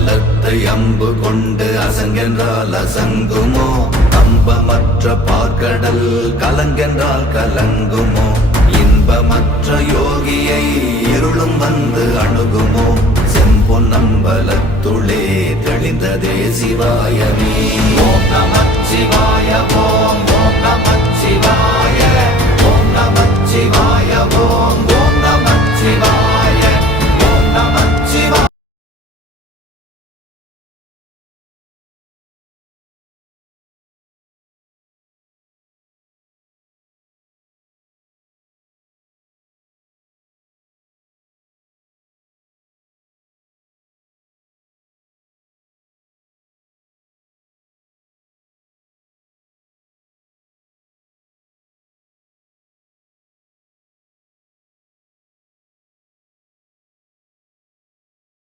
பலத்தை அம்பு கொண்டு அசங்கென்றால் அசங்குமோ கம்பமற்ற பார்க்கடல் கலங்கென்றால் கலங்குமோ இன்பமற்ற யோகியை இருளும் வந்து அணுகுமோ செம்பொன்னம்பலத்துளே தெளிந்ததே சிவாயமே ஓம் நமச்சிவாய ஓம்